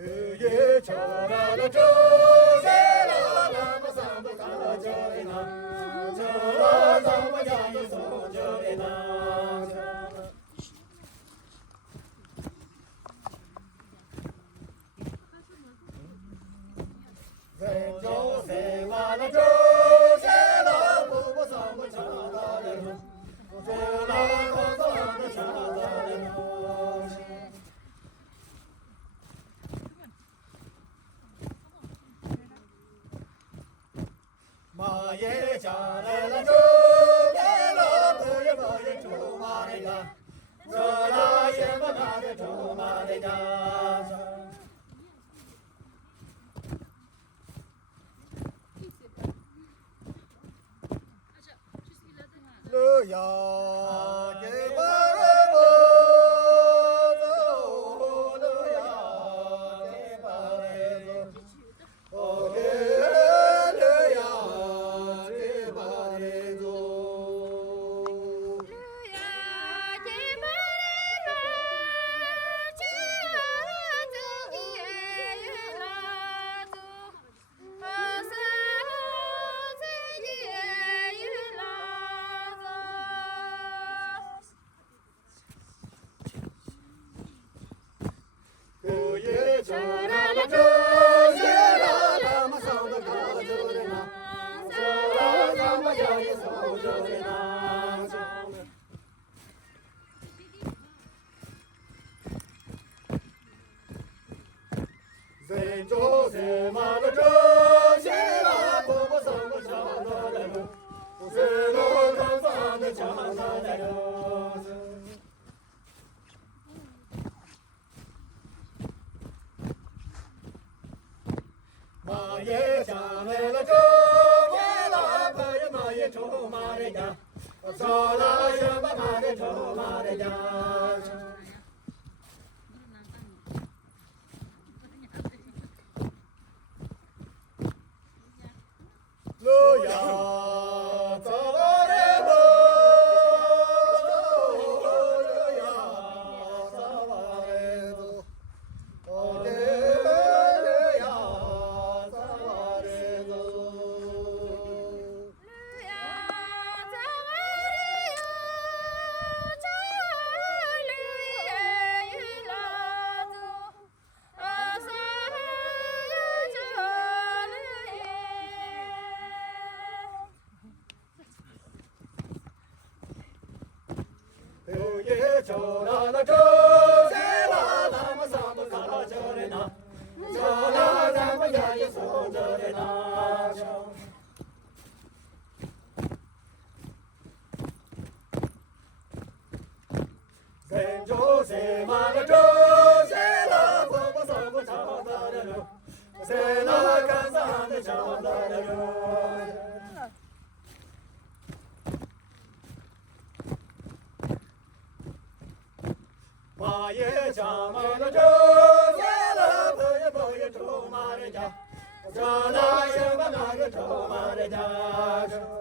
예 저라라 저세라 나마 삼바 저레나 저라 삼바 야이 소저레나 세조세와라 저세라 보고 삼바 저라라 저라 삼바 저라라 마예 자라라 조게라 도예 마예 조마레가 저라 예마나게 조마레가 르야 게바레모 르야 게바레모 마예 자네라 조게라 바예 마예 조마레가 저라 예마나게 조마레가 로야 자바레모 로야 자바레도 오데레야 자바레도 예 저라라 저세라 나마 삼바 가저레나 저라 삼바 야이 소저레나 세조세마라 저세라 보고 서고 저다레로 세나 간사하네 저다레로 마예 자마라 저세라 보예 보예 조마레자 저나 예마나게 조마레자